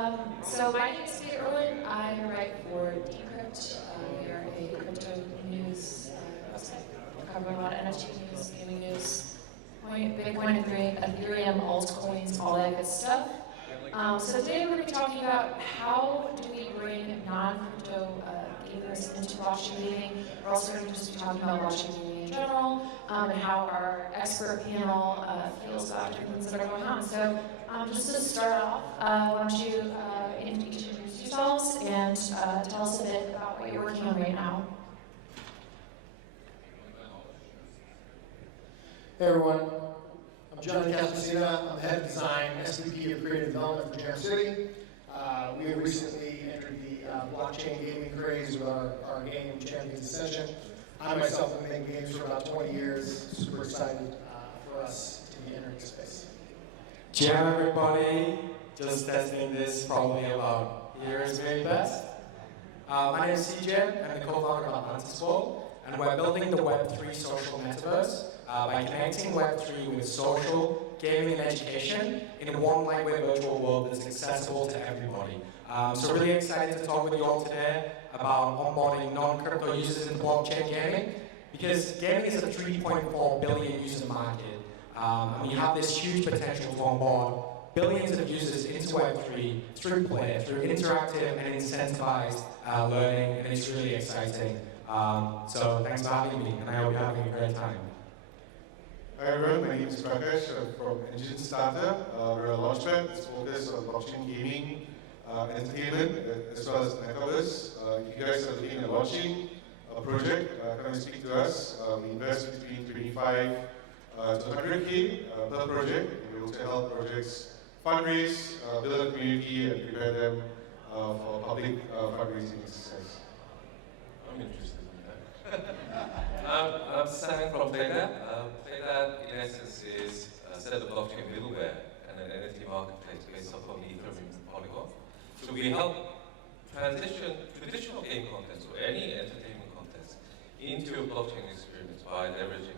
So my name is Kate Irwin. I write for Decrypt. We are a crypto news website. Cover a lot of NFT news, gaming news, Bitcoin, Ethereum, altcoins, all that good stuff. So today we're going to be talking about how do we bring non-crypto gamers into blockchain gaming. We're also going to just be talking about blockchain gaming in general and how our expert panel feels about different things that are going on. So just to start off, why don't you introduce yourselves and tell us a bit about what you're working on right now. Hey everyone, I'm Johnny Caspacina. I'm the head of design, SVP of creative development for Jam City. We have recently entered the blockchain gaming craze with our game Champions Ascension. I myself have been making games for about 20 years. Super excited for us to be entering the space. Jam everybody, just testing this probably about years maybe best. My name is CJ, I'm the co-founder of Atlantis World, and we're building the Web3 social metaverse by connecting Web3 with social, gaming, and education in one lightweight virtual world that's accessible to everybody. So really excited to talk with you all today about onboarding non-crypto users into blockchain gaming, because gaming is a 3.4 billion user market. And you have this huge potential to onboard billions of users into Web3 through play, through interactive and incentivized learning, and it's really exciting. So thanks for having me, and I hope you're having a great time. Hi everyone, my name is Prakash. I'm from Enjinstarter. We're a launchpad that's focused on blockchain gaming, entertainment, as well as metaverse. If you guys are looking at launching a project, come and speak to us. We invest between 25 to 100K per project. We also help projects fundraise, build a community, and prepare them for public fundraising exercise. I'm interested in that. I'm Sam from Playdat. Playdat, in essence, is a set of blockchain middleware and an NFT marketplace based off of Ethereum and Polygon. So we help transition traditional game content, or any entertainment content, into a blockchain experience by leveraging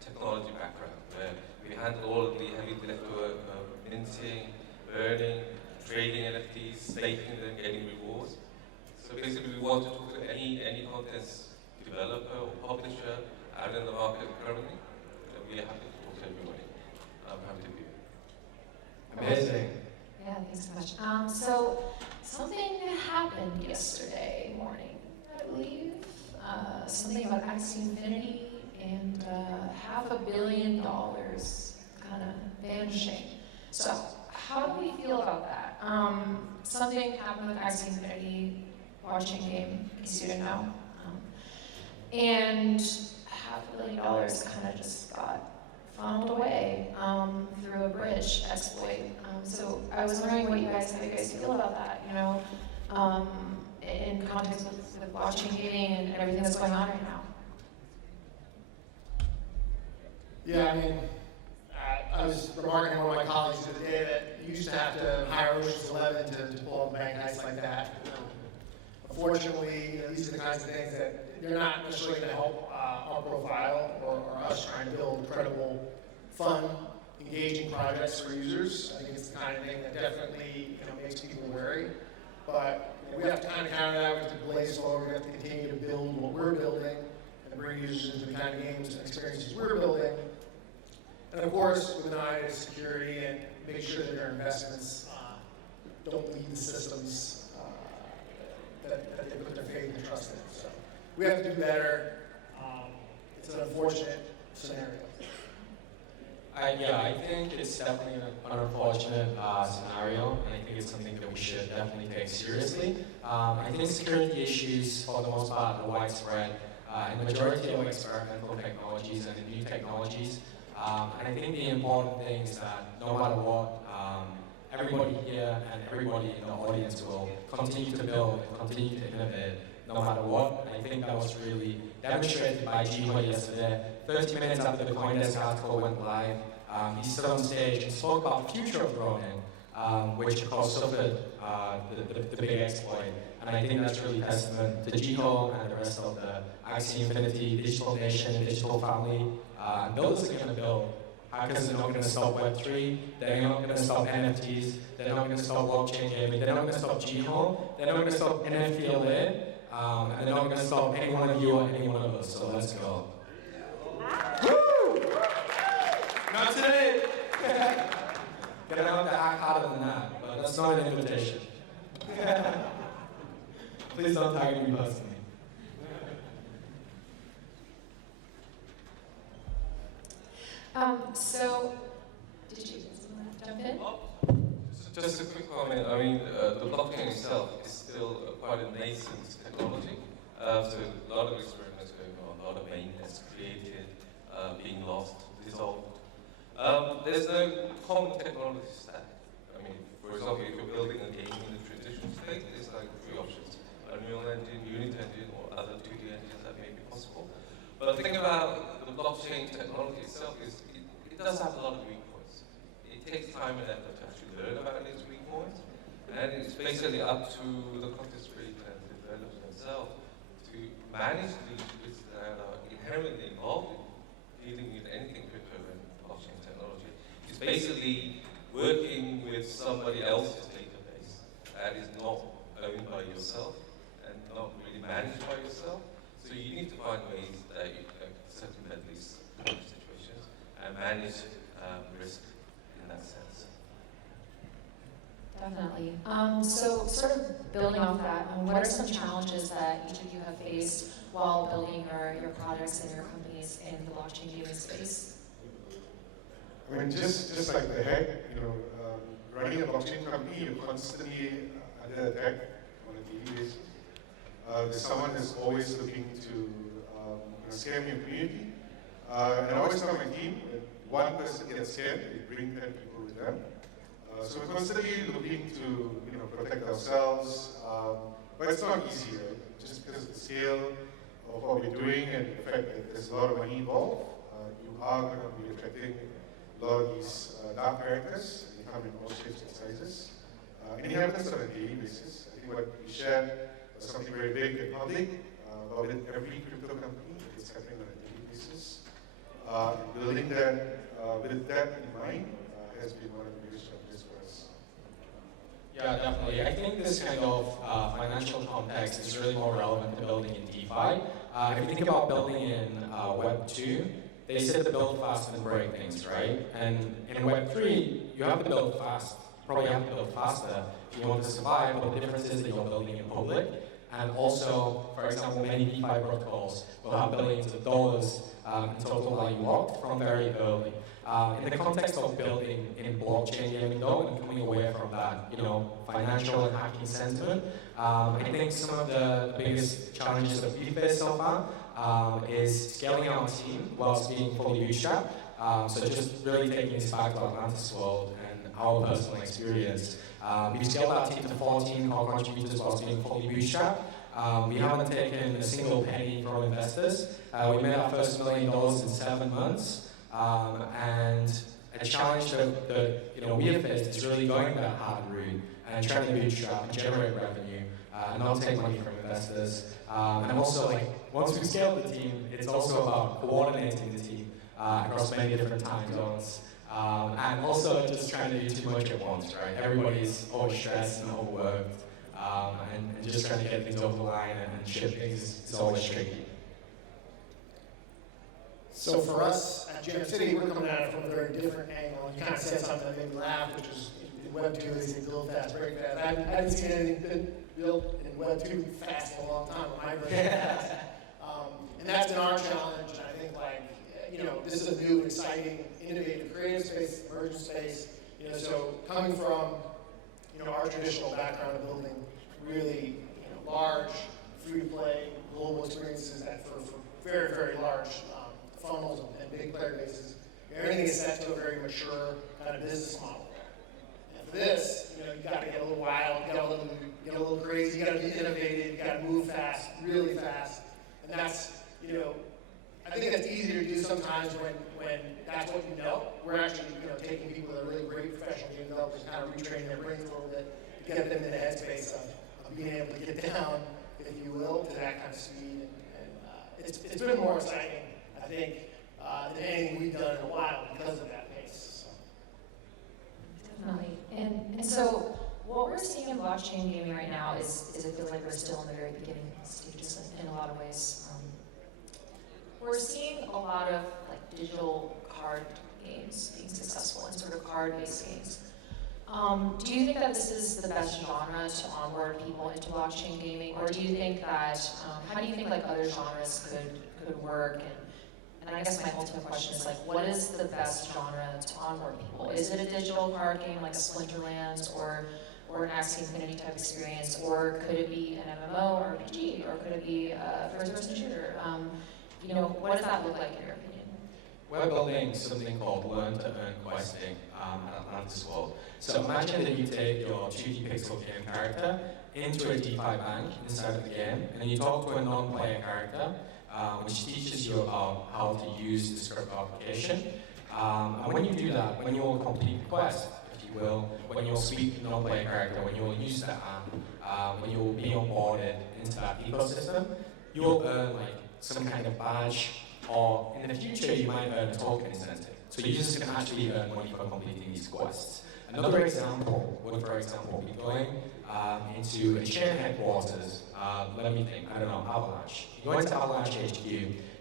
technology background, where we handle all of the heavy liftwork of minting, earning, trading NFTs, staking them, getting rewards. So basically, we want to talk to any content developer or publisher out in the market currently. We are happy to talk to everybody. I'm happy to be here. Amazing. Yeah, thanks so much. So something happened yesterday morning, I believe. Something about Axie Infinity and $500 million kind of vanishing. So how do we feel about that? Something happened with Axie Infinity, blockchain game, in case you didn't know. And $500 million kind of just got funneled away through a bridge exploit. So I was wondering how you guys feel about that, you know, in context with blockchain gaming and everything that's going on right now. Yeah, I mean, I was remarking to one of my colleagues the other day that you used to have to hire Ocean's 11 to pull off a bank heist like that. Unfortunately, these are the kinds of things that they're not necessarily going to help our profile or us trying to build credible, fun, engaging projects for users. I think it's the kind of thing that definitely makes people wary. But we have to kind of counter that. We have to blaze forward. We have to continue to build what we're building and bring users into the kind of games and experiences we're building. And of course, with an eye to security and make sure that their investments don't leave the systems that they put their faith and trust in. So we have to do better. It's an unfortunate scenario. I think it's definitely an unfortunate scenario, and I think it's something that we should definitely take seriously. I think security issues, for the most part, are widespread in the majority of experimental technologies and in new technologies. And I think the important thing is that no matter what, everybody here and everybody in the audience will continue to build and continue to innovate no matter what. And I think that was really demonstrated by Jiho yesterday. 30 minutes after the CoinDesk article went live, he stood on stage and spoke about the future of droning, which of course suffered the big exploit. And I think that's really testament to Jiho and the rest of the Axie Infinity, Digital Nation, and Digital Family, and builders are going to build Hackers are not going to stop Web3. They're not going to stop NFTs. They're not going to stop blockchain gaming. They're not going to stop G-Hall. They're not going to stop NFTLA. And they're not going to stop any one of you or any one of us. So let's go. Woo! Not today. Gonna have to act harder than that, but that's not an invitation. Please don't tag me personally. So, did you jump in? Just a quick comment. I mean, the blockchain itself is still quite a nascent technology. So a lot of experiments going on, a lot of maintenance created, being lost, dissolved. There's no common technology stack. I mean, for example, if you're building a game in the traditional state, there's like 3 options: Unreal Engine, Unity Engine, or other 2D engines that may be possible. But the thing about the blockchain technology itself is it does have a lot of weak points. It takes time and effort to actually learn about these weak points, and it's basically up to the context creator and the developer themselves to manage these risks that are inherently involved in dealing with anything crypto and blockchain technology. It's basically working with somebody else's database that is not owned by yourself and not really managed by yourself. So you need to find ways that you can circumvent these situations and manage risk in that sense. Definitely. So sort of building off that, what are some challenges that each of you have faced while building your products and your companies in the blockchain gaming space? I mean, just like the hack, running a blockchain company, you're constantly under attack on a daily basis. There's someone who's always looking to scam your community. And I always tell my team, that one person gets scammed, they bring 10 people with them. So we're constantly looking to protect ourselves, but it's not easy, right? Just because of the scale of what we're doing and the fact that there's a lot of money involved, you are going to be attracting a lot of these dark characters. They come in all shapes and sizes. And it happens on a daily basis. I think what we shared was something very big and public, but with every crypto company, it's happening on a daily basis. Building that with that in mind has been one of the biggest challenges for us. Yeah, definitely. I think this kind of financial context is really more relevant to building in DeFi. If you think about building in Web 2, they say to build fast and break things, right? And in Web 3, you have to build fast. You probably have to build faster if you want to survive, but the difference is that you're building in public. And also, for example, many DeFi protocols will have billions of dollars in total value locked from very early. In the context of building in blockchain gaming though, and coming away from that, financial and hacking sentiment, I think some of the biggest challenges that we face so far is scaling our team whilst being fully bootstrapped. So just really taking this back to Atlantis world and our personal experience. We've scaled our team to 14 core contributors whilst being fully bootstrapped. We haven't taken a single penny from investors. We made our first $1 million in 7 months. And a challenge that we have faced is really going that hard route and trying to bootstrap and generate revenue and not take money from investors. And also, once we've scaled the team, it's also about coordinating the team across many different time zones. And also just trying to do too much at once, right? Everybody's overstressed and overworked, and just trying to get things over the line and ship things is always tricky. So for us at Jam City, we're coming at it from a very different angle. You kind of said something that made me laugh, which is in Web 2, they say build fast, break fast. I haven't seen anything built in Web 2 fast in a long time, or migrating fast. And that's been our challenge. And I think, this is a new, exciting, innovative, creative space, emergent space. So coming from, our traditional background of building really, large, free-to-play, global experiences that for very, very large funnels and big player bases, everything is set to a very mature kind of business model. And for this, you got to get a little wild, get a little crazy, you got to be innovative, you got to move fast, really fast. And that's, I think that's easier to do sometimes when that's what you know. We're actually, taking people that are really great professional game developers and kind of retraining their brains a little bit to get them in the headspace of being able to get down, if you will, to that kind of speed. And it's been more exciting, I think, than anything we've done in a while because of that. Definitely. And so what we're seeing in blockchain gaming right now is it feels like we're still in the very beginning stages in a lot of ways. We're seeing a lot of like digital card games being successful and sort of card-based games. Do you think that this is the best genre to onboard people into blockchain gaming, or do you think that how do you think like other genres could work? And I guess my ultimate question is like, what is the best genre to onboard people? Is it a digital card game like a Splinterlands or an Axie Infinity type experience, or could it be an MMO or RPG, or could it be a first-person shooter? You know, what does that look like in your opinion? We're building something called learn to earn questing at Atlantis World. So imagine that you take your 2D pixel game character into a DeFi bank inside of the game, and you talk to a non-player character, which teaches you about how to use the script application. And when you do that, when you will complete the quest, if you will, when you'll speak to the non-player character, when you will use that app, when you will be onboarded into that ecosystem, you will earn like some kind of badge, or in the future you might earn a token incentive. So users can actually earn money for completing these quests. Another example would, for example, be going into a chain headquarters, let me think, I don't know, Avalanche. You go into Avalanche HQ,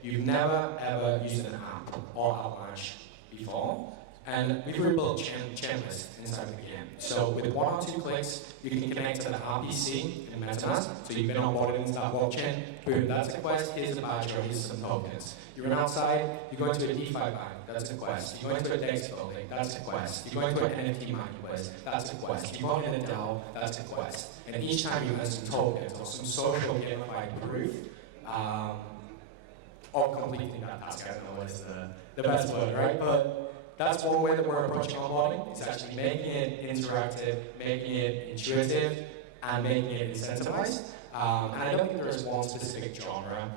you've never ever used an app or Avalanche before, and we've rebuilt chain list inside of the game. So with 1 or 2 clicks, you can connect to the RPC in MetaMask, so you've been onboarded into that blockchain, boom, that's a quest, here's a badge, or here's some tokens. You run outside, you go into a DeFi bank, that's a quest. You go into a DEX building, that's a quest. You go into an NFT marketplace, that's a quest. You go in a DAO, that's a quest. And each time you earn some tokens or some social gamified proof of completing that task. I don't know what is the best word, right? But that's one way that we're approaching onboarding. It's actually making it interactive, making it intuitive, and making it incentivized. And I don't think there is one specific genre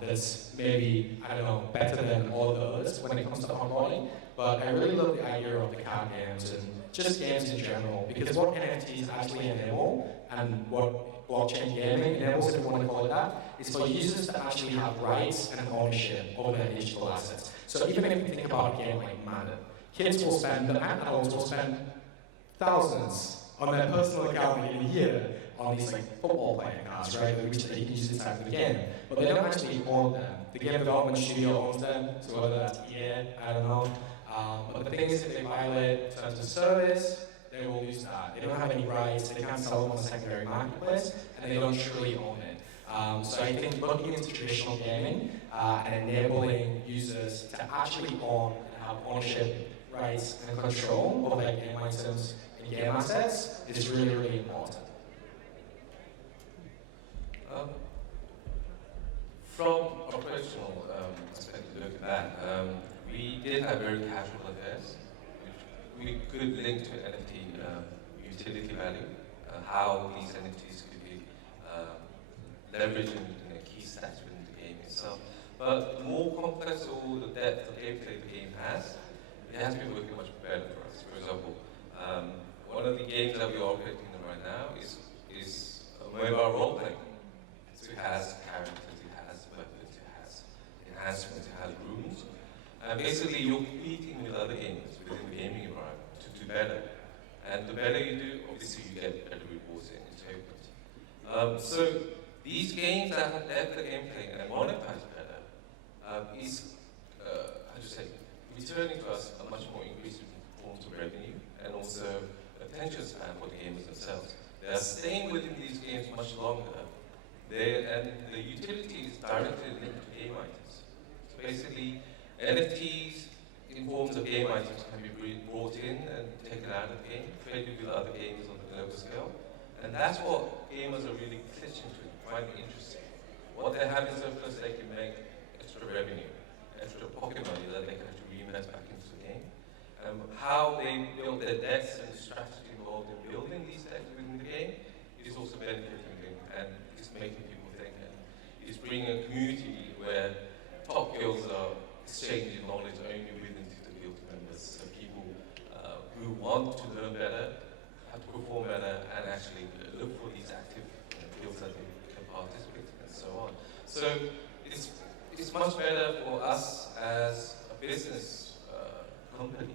that's maybe, I don't know, better than all of the others when it comes to onboarding. But I really love the idea of the card games and just games in general, because what NFTs actually enable, and what blockchain gaming enables, if you want to call it that, is for users to actually have rights and ownership over their digital assets. So even if you think about a game like Madden, kids will spend, and adults will spend thousands on their personal account in a year on these like football playing cards, right, which they can use inside of the game. But they don't actually own them. The game development studio owns them, so whether that's EA, I don't know. But the thing is, if they violate terms of service, they will lose that. They don't have any rights, they can't sell them on a secondary marketplace, and they don't truly own it. So I think looking into traditional gaming and enabling users to actually own and have ownership rights and control over their game items and game assets is really, really important. From operational perspective, look at that, we did have very casual affairs, which we could link to NFT utility value, how these NFTs could be leveraged in key stats within the game itself. But the more complex or the depth of gameplay the game has, it has been working much better for us. For example, one of the games that we are operating in right now is a mobile role playing. So it has characters, it has weapons, it has enhancements, it has rooms. And basically you're competing with other gamers within the gaming environment to do better. And the better you do, obviously you get better rewards in tokens. So these games that have depth of gameplay and monetize better is, how to say, returning to us a much more increased forms of revenue and also attention span for the gamers themselves. They are staying within these games much longer. And the utility is directly linked to game items. So basically, NFTs in forms of game items can be brought in and taken out of the game, traded with other games on the global scale. And that's what gamers are really clutching to, finding interesting. What they have in surplus, they can make extra revenue, extra pocket money that they can actually reinvest back into the game. How they build their decks and the strategy involved in building these decks within the game is also benefiting them, and it's making people think, and it's bringing a community where top guilds are exchanging knowledge only within the guild members. So people who want to learn better, have to perform better, and actually look for these active guilds that they can participate in, and so on. So it's much better for us as a business company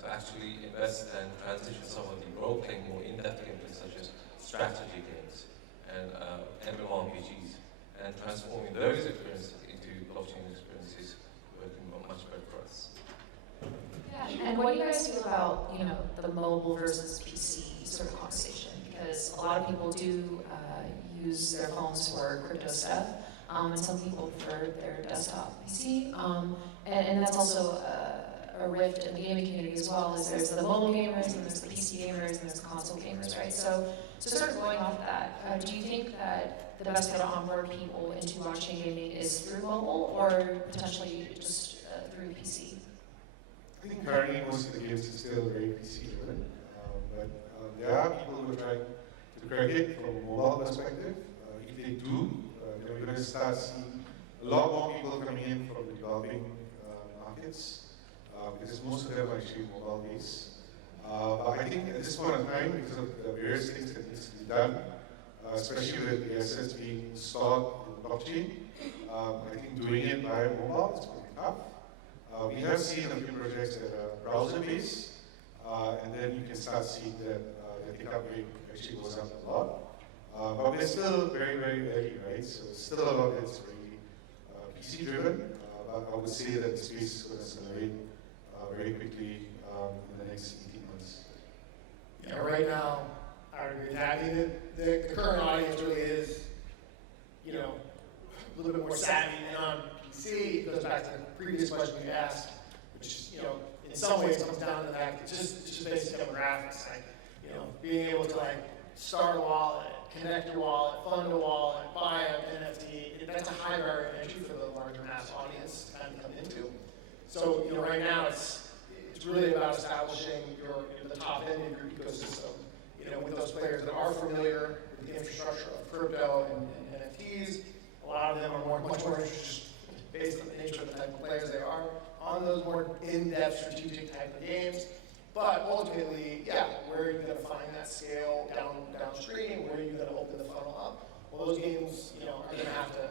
to to actually invest and transition some of the role-playing, more in-depth games such as strategy games and MMORPGs, and transforming those experiences into blockchain experiences, working much better for us. Yeah, and what do you guys feel about, the mobile versus PC sort of conversation? Because a lot of people do use their phones for crypto stuff, and some people prefer their desktop PC. And that's also a rift in the gaming community as well, is there's the mobile gamers, and there's the PC gamers, and there's the console gamers, right? So sort of going off that, do you think that the best way to onboard people into blockchain gaming is through mobile, or potentially just through PC? I think currently most of the games are still very PC driven, but there are people who are trying to crack it from a mobile perspective. If they do, then we're going to start seeing a lot more people coming in from the developing markets, because most of them are actually mobile based. But I think at this point in time, because of the various things that needs to be done, especially with the assets being stored in the blockchain, I think doing it via mobile is going to be tough. We have seen a few projects that are browser-based, and then you can start seeing that the pickup rate actually goes up a lot. But we're still very, very early, right? So still a lot of it's very PC-driven, but I would say that the space is going to accelerate very quickly in the next 18 months. Yeah, right now, I would agree with that. I mean, the current audience really is, a little bit more savvy than on PC. It goes back to the previous question you asked, which, in some ways comes down to the fact it's just basic demographics. Like, being able to start a wallet, connect your wallet, fund a wallet, buy an NFT, that's a high barrier to entry for the larger mass audience to kind of come into. So, right now it's really about establishing the top end of your ecosystem, with those players that are familiar with the infrastructure of crypto and NFTs. A lot of them are much more interested, based on the nature of the type of players they are, on those more in-depth strategic type of games. But ultimately, where are you going to find that scale downstream? Where are you going to open the funnel up? Well, those games, are going to have to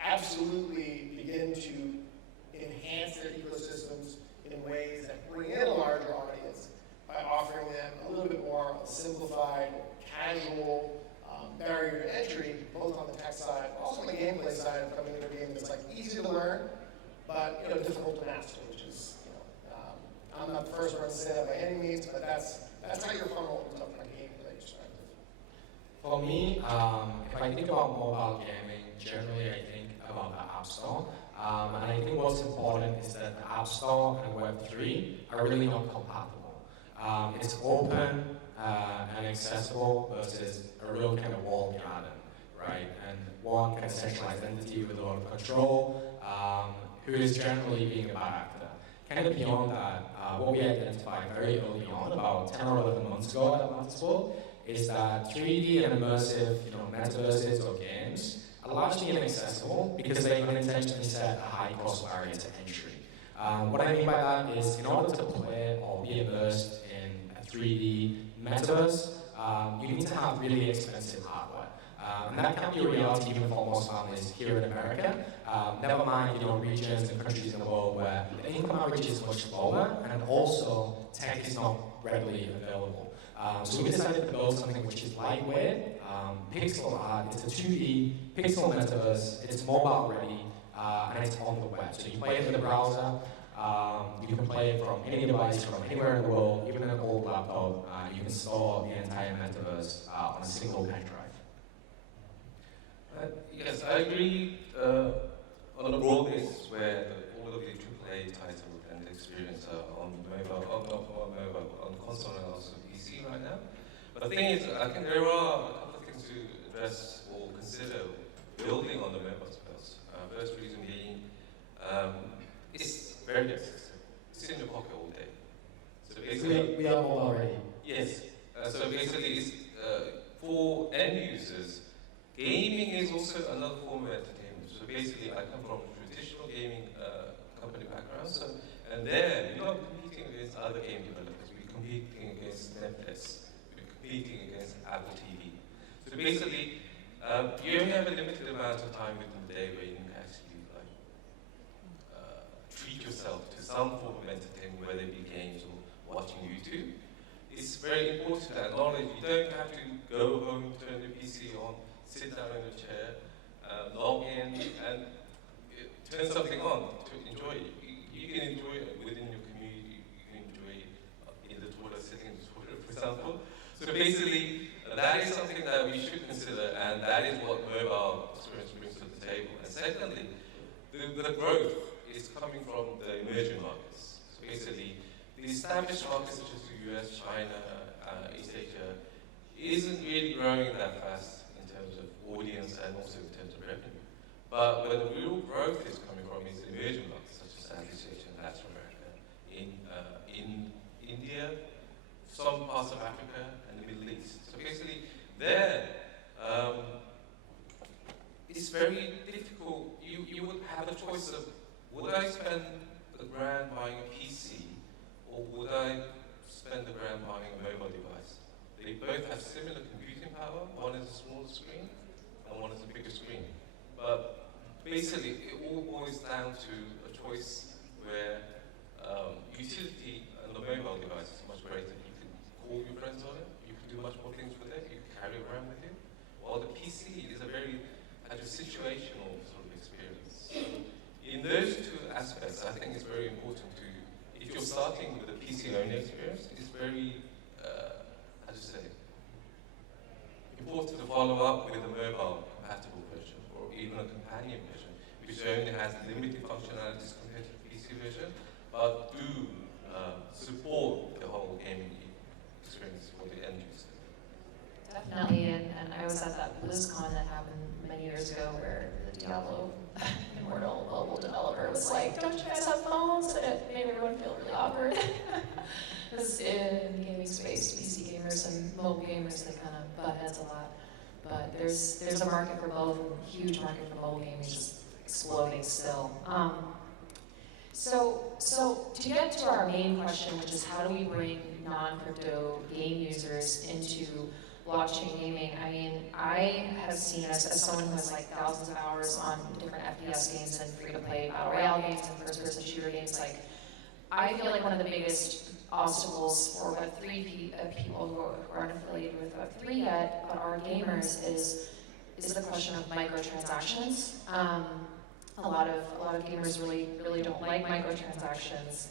absolutely begin to enhance their ecosystems in ways that bring in a larger audience by offering them a little bit more simplified, casual barrier to entry, both on the tech side, but also on the gameplay side of coming into a game that's easy to learn, but difficult to master, which is, I'm not the first person to say that by any means, but that's how your funnel opens up from a gameplay perspective. For me, if I think about mobile gaming, generally I think about the App Store. And I think what's important is that the App Store and Web3 are really not compatible. It's open and accessible versus a real kind of walled garden, right? And one kind of centralized entity with a lot of control, who is generally being a bad actor. Kind of beyond that, what we identified very early on, about 10 or 11 months ago at Multiple, is that 3D and immersive, metaverses or games are largely inaccessible because they unintentionally set a high cost barrier to entry. What I mean by that is, in order to play or be immersed in a 3D metaverse, you need to have really expensive hardware. And that can be a reality even for most families here in America. Never mind, regions and countries in the world where the income average is much lower, and also tech is not readily available. So we decided to build something which is lightweight, pixel art. It's a 2D pixel metaverse. It's mobile ready, and it's on the web. So you play it in the browser. You can play it from any device from anywhere in the world, even an old laptop. You can store the entire metaverse on a single pen drive. Yes, I agree on a broad basis where all of the AAA titles and experience are on mobile, on console and also PC right now. But the thing is, I think there are a couple of things to address or consider building on the mobile space. First reason being, it's very accessible. It's in your pocket all day. So basically, we are mobile ready. Yes. So basically, it's, for end users, gaming is also another form of entertainment. So basically, I come from a traditional gaming company background. So, and there, we're not competing against other game developers. We're competing against Netflix. We're competing against Apple TV. So basically, you only have a limited amount of time within the day where you can actually treat yourself to some form of entertainment, whether it be games or watching YouTube. It's very important to acknowledge you don't have to go home, turn the PC on, sit down in a chair, log in, and turn something on to enjoy it. You can enjoy it within your community. You can enjoy it in the toilet, sitting in the toilet, for example. So basically, that is something that we should consider, and that is what mobile experience brings to the table. And secondly, the growth is coming from the emerging markets. So basically, the established markets such as the US, China, East Asia, isn't really growing that fast in terms of audience and also in terms of revenue. But where the real growth is coming from is emerging markets such as Southeast Asia and Latin America, in India, some parts of Africa, and the Middle East. So basically, there, it's very difficult. You would have a choice of, would I spend the grand buying a PC, or would I spend the grand buying a mobile device? They both have similar computing power. One is a smaller screen, and one is a bigger screen. But basically, it all boils down to a choice where utility on the mobile device is much greater. You can call your friends on it, you can do much more things with it, you can carry it around with you. While the PC is a very situational sort of experience. So in those two aspects, I think it's very important to, if you're starting with a PC-only experience, it's very, how to say, important to follow up with a mobile-compatible version, or even a companion version, which only has limited functionalities compared to the PC version, but do support the whole gaming experience for the end user. Definitely, and I was at that BlizzCon that happened many years ago where the Diablo Immortal mobile developer was like, don't you guys have phones? And it made everyone feel really awkward. Because in the gaming space, PC gamers and mobile gamers, they kind of butt heads a lot. But there's a market for both, and a huge market for mobile gaming, just exploding still. So to get to our main question, which is how do we bring non-crypto game users into blockchain gaming? I mean, I have seen, as someone who has like thousands of hours on different FPS games and free-to-play battle royale games and first-person shooter games, like, I feel like one of the biggest obstacles for Web3 people who aren't affiliated with Web3 yet, but are gamers, is the question of microtransactions. A lot of gamers really don't like microtransactions,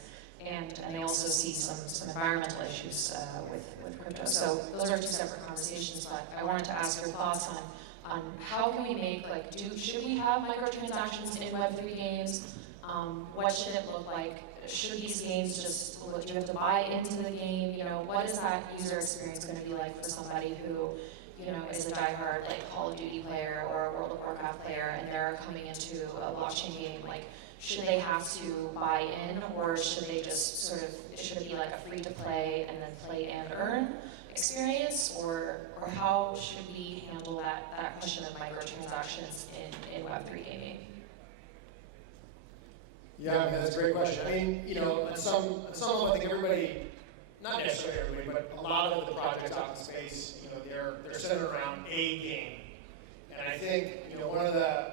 and they also see some environmental issues with crypto. So those are two separate conversations. But I wanted to ask your thoughts on how can we make, like, should we have microtransactions in Web3 games? What should it look like? Should these games just, do you have to buy into the game? You know, what is that user experience going to be like for somebody who, you know, is a diehard like Call of Duty player or a World of Warcraft player, and they're coming into a blockchain game? Like, should they have to buy in, or should they just sort of, should it be like a free to play and then play and earn experience, or how should we handle that question of microtransactions in Web3 gaming? Yeah, I mean, that's a great question. I mean, you know, at some level, I think everybody, not necessarily everybody, but a lot of the projects out in space, you know, they're centered around a game. And I think, you know, one of the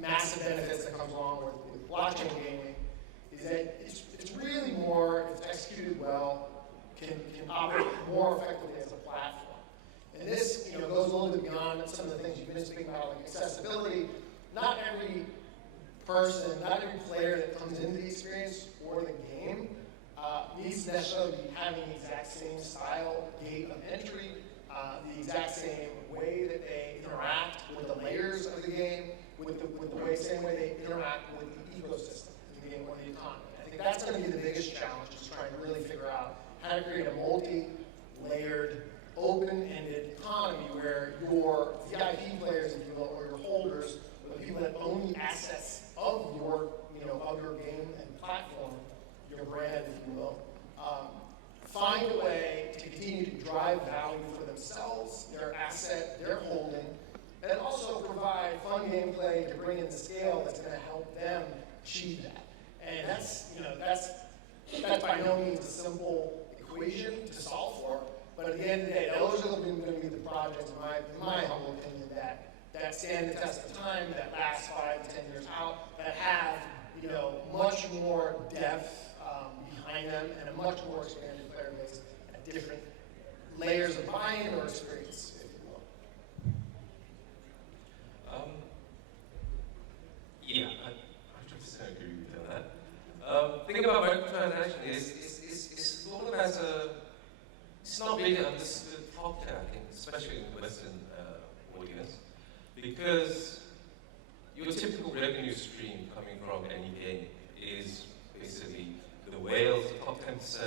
massive benefits that comes along with blockchain gaming is that it's really more, if executed well, can operate more effectively as a platform. And this, you know, goes a little bit beyond some of the things you've been speaking about, like accessibility. Not every person, not every player that comes into the experience or the game needs to necessarily be having the exact same style, gate of entry, the exact same way that they interact with the layers of the game, with the same way they interact with the ecosystem of the game or the economy. I think that's going to be the biggest challenge, is trying to really figure out how to create a multi-layered, open-ended economy where your VIP players, if you will, or your holders, or the people that own the assets of your, you know, of your game and platform, your brand, if you will, find a way to continue to drive value for themselves, their asset, their holding, and also provide fun gameplay to bring in the scale that's going to help them achieve that. And that's, you know, that's by no means a simple equation to solve for, but at the end of the day, those are going to be the projects, in my humble opinion, that stand the test of time, that last 5 to 10 years out, that have, you know, much more depth behind them, and a much more expanded player base at different layers of buy-in or experience, if you will. Yeah, I 100% agree with that. Thing about microtransaction is it's thought of as it's not really understood properly, I think, especially in the Western audience, because your typical revenue stream coming from any game is basically the whales, the top 10%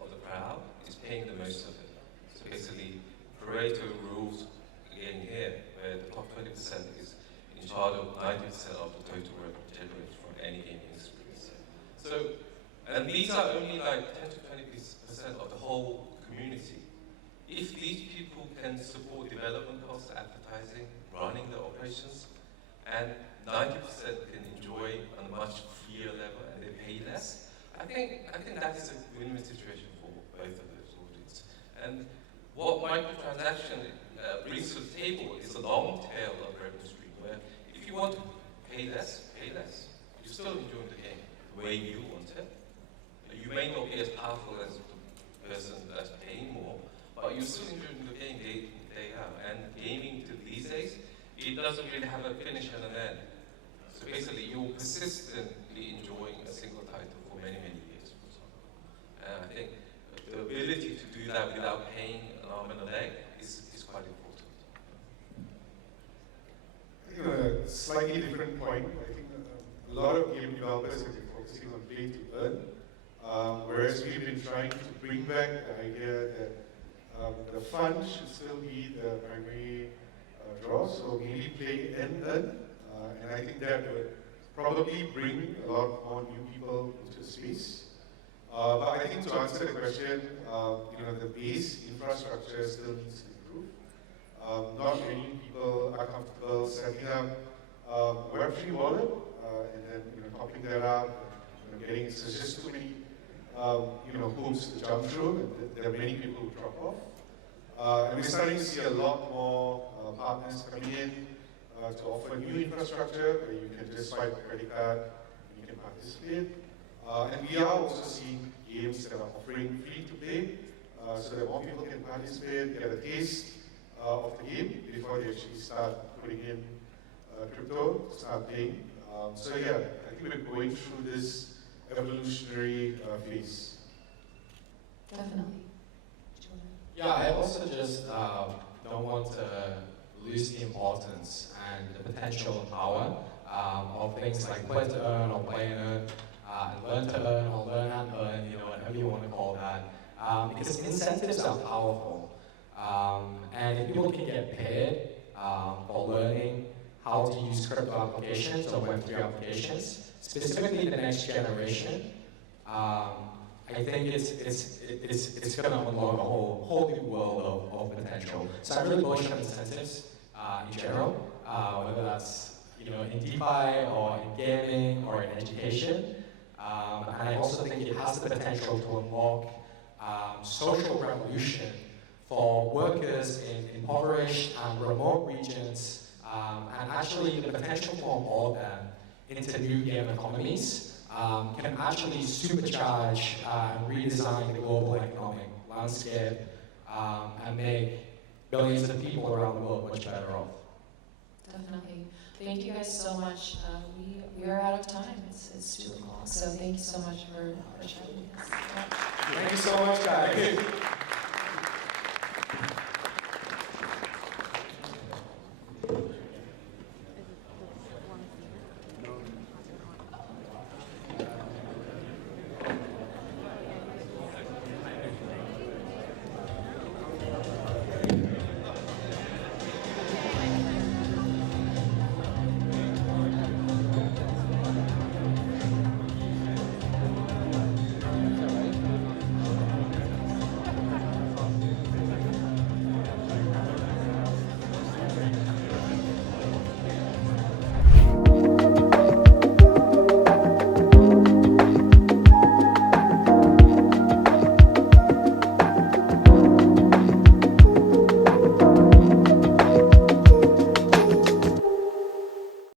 of the crowd is paying the most of it. So basically, Pareto rules again here, where the top 20% is in charge of 90% of the total revenue generated from any gaming experience. So, and these are only like 10 to 20% of the whole community. If these people can support development costs, advertising, running the operations, and 90% can enjoy on a much freer level and they pay less, I think that is a win-win situation for both of those audiences. And what microtransaction brings to the table is a long tail of revenue stream where if you want to pay less, you're still enjoying the game the way you want it. You may not be as powerful as the person that's paying more, but you're still enjoying the game day out. And gaming to these days, it doesn't really have a finish and an end. So basically, you're persistently enjoying a single title for many, many years, for example. And I think the ability to do that without paying an arm and a leg is quite important. I think on a slightly different point, I think a lot of game developers have been focusing on play to earn, whereas we've been trying to bring back the idea that the fun should still be the primary draw, so maybe play and earn, and I think that would probably bring a lot more new people into the space. But I think to answer the question, the base infrastructure still needs to improve. Not many people are comfortable setting up a Web3 wallet and then topping that up, and, getting so there's just too many hoops to jump through, and there are many people who drop off. And we're starting to see a lot more partners coming in to offer new infrastructure where you can just swipe a credit card and you can participate. And we are also seeing games that are offering free to play, so that more people can participate, get a taste of the game before they actually start putting in crypto, start paying. So yeah, I think we're going through this evolutionary phase. Definitely. Yeah, I also just don't want to lose the importance and the potential and power of things like play to earn or play and earn, and learn to earn or learn and earn, whatever you want to call that. Because incentives are powerful. And if people can get paid for learning how to use crypto applications or Web3 applications, specifically the next generation, I think it's going to unlock a whole new world of potential. So I'm really bullish on incentives in general, whether that's in DeFi or in gaming or in education. And I also think it has the potential to unlock social revolution for workers in impoverished and remote regions, and actually the potential to onboard them into new game economies can actually supercharge and redesign the global economic landscape and make billions of people around the world much better off. Definitely. Thank you guys so much. We are out of time. It's too long. So thank you so much for chatting with us. Thank you so much, guys.